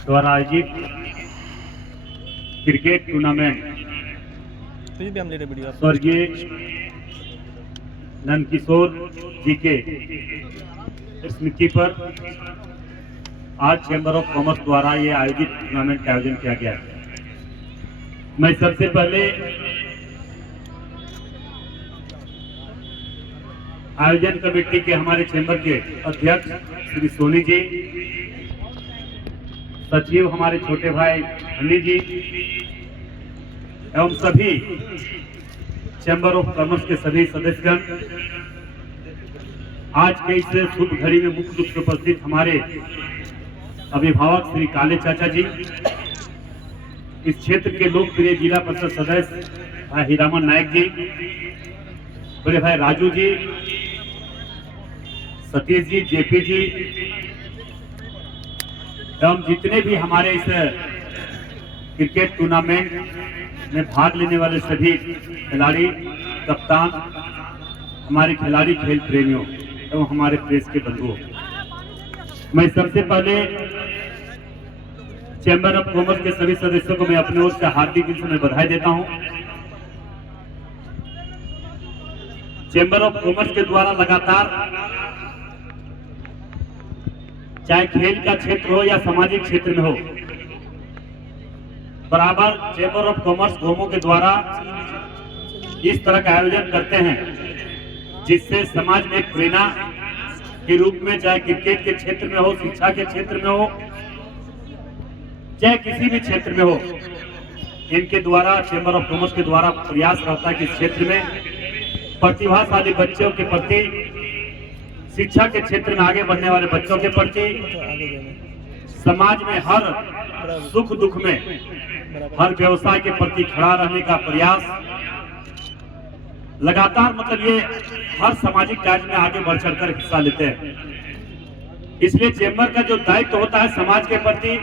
द्वारा आयोजित cricket tournament स्वर्गीय नंदकिशोर जी के स्मृति पर आज चैम्बर ऑफ कॉमर्स द्वारा ये आयोजित टूर्नामेंट का आयोजन किया गया है। मैं सबसे पहले आयोजन कमेटी के हमारे चैम्बर के अध्यक्ष श्री सोनी जी, सचिव हमारे छोटे भाई अनिल जी एवं सभी चैम्बर ऑफ कॉमर्स के सभी सदस्यगण, आज के इस शुभ घड़ी में मुख्य रूप से उपस्थित हमारे अभिभावक श्री काले चाचा जी, इस क्षेत्र के लोकप्रिय जिला परिषद सदस्य भाई हीरामन नायक जी, बड़े भाई राजू जी, सतीश जी, जेपी जी एवं जितने भी हमारे इस क्रिकेट टूर्नामेंट में भाग लेने वाले सभी खिलाड़ी, कप्तान, हमारे खिलाड़ी, खेल प्रेमियों एवं हमारे प्रेस के बंधुओं, मैं सबसे पहले चैम्बर ऑफ कॉमर्स के सभी सदस्यों को मैं अपने ओर से हार्दिक दिल से मैं बधाई देता हूं। चैम्बर ऑफ कॉमर्स के द्वारा लगातार चाहे खेल का क्षेत्र हो या सामाजिक क्षेत्र में हो, बराबर चैम्बर ऑफ कॉमर्स गोमो के द्वारा इस तरह का आयोजन करते हैं जिससे समाज में एक प्रेरणा के रूप में, चाहे क्रिकेट के क्षेत्र में हो, शिक्षा के क्षेत्र में हो, चाहे किसी भी क्षेत्र में हो, इनके द्वारा चैम्बर ऑफ कॉमर्स के द्वारा प्रयास रहता है कि इस क्षेत्र में प्रतिभाशाली बच्चों के प्रति, शिक्षा के क्षेत्र में आगे बढ़ने वाले बच्चों के प्रति, समाज में हर सुख दुख में, हर व्यवसाय के प्रति खड़ा रहने का प्रयास लगातार, मतलब ये हर सामाजिक कार्य में आगे बढ़ चढ़कर हिस्सा लेते हैं। इसलिए चैम्बर का जो दायित्व होता है समाज के प्रति,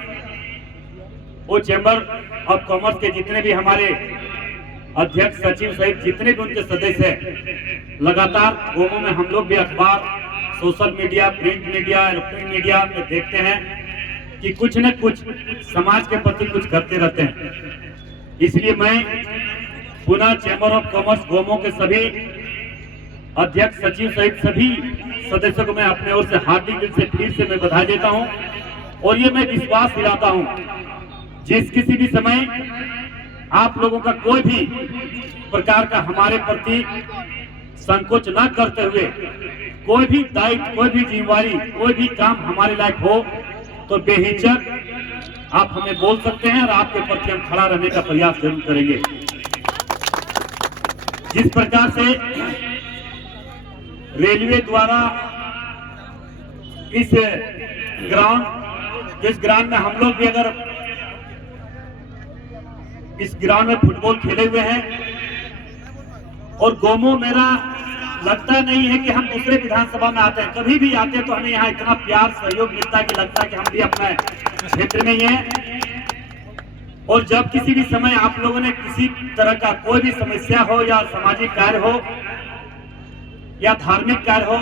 वो चैम्बर ऑफ कॉमर्स के जितने भी हमारे अध्यक्ष, सचिव सहित जितने भी उनके सदस्य हैं, लगातार गोमों में हम लोग भी अखबार, social media, print media, electronic media में देखते हैं कि कुछ न कुछ समाज के प्रति कुछ करते रहते हैं। इसलिए मैं पुनः चैम्बर ऑफ कॉमर्स गोमो के सभी अध्यक्ष, सचिव सहित सभी सदस्यों को मैं अपने ओर से हार्दिक दिल से फिर से मैं बधाई देता हूं और ये मैं विश्वास दिलाता हूं, जिस किसी भी समय आप लोगों का कोई भी प्रकार का हमारे प्रति संकोच न करते हुए कोई भी दायित्व, कोई भी जिम्मेवारी, कोई भी काम हमारे लायक हो तो बेहिचक आप हमें बोल सकते हैं और आपके प्रति हम खड़ा रहने का प्रयास जरूर करेंगे। जिस प्रकार से रेलवे द्वारा इस ग्राउंड में हम लोग भी अगर इस ग्राउंड में फुटबॉल खेले हुए हैं और गोमो, मेरा लगता नहीं है कि हम दूसरे विधानसभा में आते हैं, कभी भी आते हैं तो हमें यहाँ इतना प्यार सहयोग मिलता है कि लगता है कि हम भी अपने क्षेत्र में ही हैं। और जब किसी भी समय आप लोगों ने किसी तरह का कोई भी समस्या हो या सामाजिक कार्य हो या धार्मिक कार्य हो,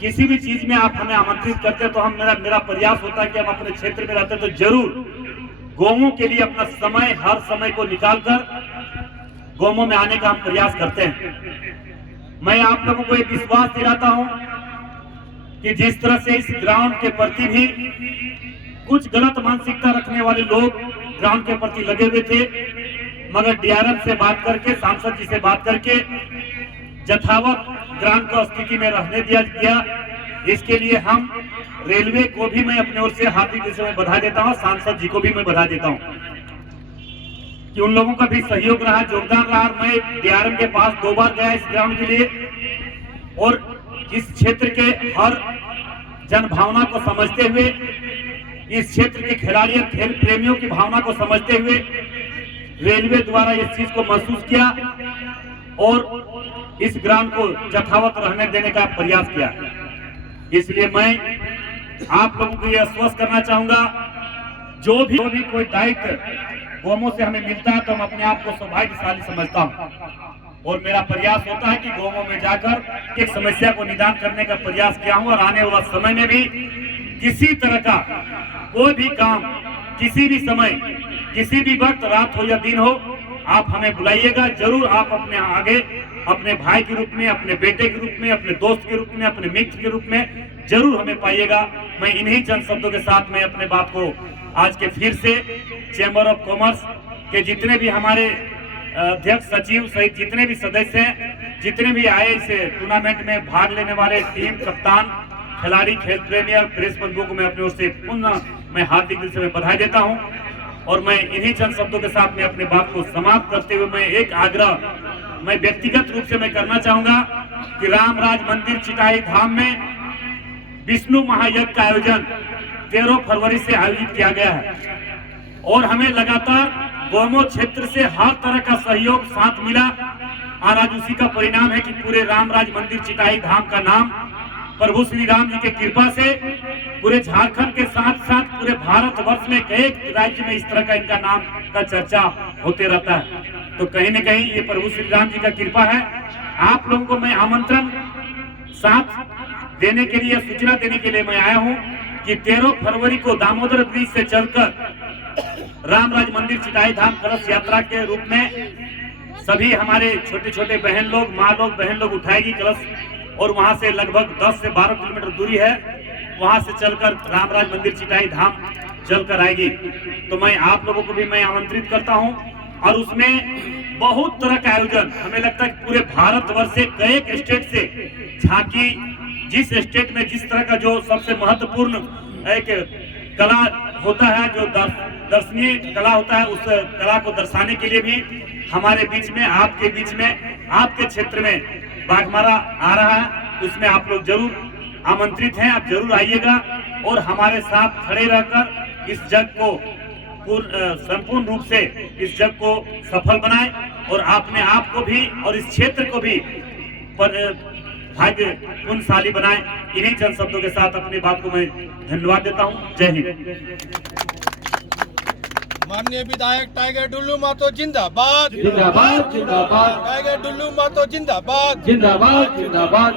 किसी भी चीज में आप हमें आमंत्रित करते हैं तो हम मेरा प्रयास होता है कि हम अपने क्षेत्र में रहते हैं तो जरूर गोमों के लिए अपना समय, हर समय को निकालकर गोमों में आने का हम प्रयास करते हैं। मैं आप लोगों को एक विश्वास दिलाता हूं कि जिस तरह से इस ग्राउंड के प्रति भी कुछ गलत मानसिकता रखने वाले लोग ग्राउंड के प्रति लगे हुए थे, मगर डीआरएम से बात करके, सांसद जी से बात करके यथावत ग्राउंड को स्थिति में रहने दिया गया। इसके लिए हम रेलवे को भी मैं अपने ओर से हार्दिक दिल से बधाई देता हूं, सांसद जी को भी मैं बधाई देता हूं कि उन लोगों का भी सहयोग रहा, योगदान रहा। मैं डीआरएम के पास 2 बार गया इस ग्राउंड के लिए और इस क्षेत्र के हर जन भावना को समझते हुए, इस क्षेत्र के खिलाड़ियों, खेल प्रेमियों की भावना को समझते हुए रेलवे द्वारा इस चीज को महसूस किया और इस ग्राउंड को यथावत रहने देने का प्रयास किया। इसलिए मैं आप लोगों को यह आश्वस्त करना चाहूंगा, जो भी कोई दायित्व गोमों से हमें मिलता है तो हम अपने आप को सौभाग्यशाली समझता हूं और मेरा प्रयास होता है कि गोमों में जाकर एक समस्या को निदान करने का प्रयास किया हूं और आने वाला समय में भी किसी तरह का कोई भी काम किसी भी समय, किसी भी वक्त, रात हो या दिन हो, आप हमें बुलाइएगा जरूर। आप अपने आगे अपने भाई के रूप में, अपने बेटे के रूप में, अपने दोस्त के रूप में, अपने मित्र के रूप में जरूर हमें पाइएगा। मैं इन्हीं चंद शब्दों के साथ मैं अपने बात को आज के फिर से चैम्बर ऑफ कॉमर्स के जितने भी हमारे अध्यक्ष, सचिव सहित जितने भी सदस्य हैं, जितने भी आए इस टूर्नामेंट में भाग लेने वाले टीम, कप्तान, खिलाड़ी, खेल प्रेमी और प्रेस बंधुओं को मैं अपनी ओर से पुनः मैं हार्दिक दिल से मैं बधाई देता हूं। और मैं इन्हीं चंद शब्दों के साथ में अपनी बात को समाप्त करते हुए मैं एक आग्रह मैं व्यक्तिगत रूप से मैं करना चाहूंगा कि रामराज मंदिर चिटाई धाम में विष्णु महायज्ञ का आयोजन 13 फरवरी से आयोजित किया गया है और हमें लगातार गोमो क्षेत्र से हर तरह का सहयोग साथ मिला और आज उसी का परिणाम है कि पूरे रामराज मंदिर चिटाई धाम का नाम प्रभु श्री राम जी के कृपा से पूरे झारखंड के साथ साथ पूरे भारतवर्ष में कई राज्य में इस तरह का इनका नाम का चर्चा होते रहता है। तो कहीं न कहीं ये प्रभु श्री राम जी का कृपा है। आप लोगों को मैं आमंत्रण साथ देने के लिए, सूचना देने के लिए मैं आया हूँ कि 13 फरवरी को दामोदर ब्रिज से चलकर रामराज मंदिर चिटाई धाम कलश यात्रा के रूप में सभी हमारे छोटे छोटे बहन लोग, माँ लोग, बहन लोग उठाएगी कलश और वहां से लगभग 10 से 12 किलोमीटर दूरी है, वहां से चलकर रामराज मंदिर चिटाई धाम चलकर आएगी। तो मैं आप लोगों को भी मैं आमंत्रित करता हूं और उसमें बहुत तरह का आयोजन, हमें लगता है पूरे भारतवर्ष से कई स्टेट से झांकी, जिस स्टेट में जिस तरह का जो सबसे महत्वपूर्ण एक कला होता है, जो दर्शनीय कला होता है, उस कला को दर्शाने के लिए भी हमारे बीच में, आपके बीच में, आपके क्षेत्र में बाघमारा आ रहा है। उसमें आप लोग जरूर आमंत्रित हैं, आप जरूर आइएगा और हमारे साथ खड़े रहकर इस जग को संपूर्ण रूप से इस जग को सफल बनाएं और अपने आप को भी और इस क्षेत्र को भी भाग्यशाली बनाएं। इन्हीं चंद शब्दों के साथ अपनी बात को मैं धन्यवाद देता हूं। जय हिंद। माननीय विधायक टाइगर डुल्लू महतो जिंदाबाद, जिंदाबाद जिंदाबाद, टाइगर डुल्लू महतो जिंदाबाद, जिंदाबाद जिंदाबाद।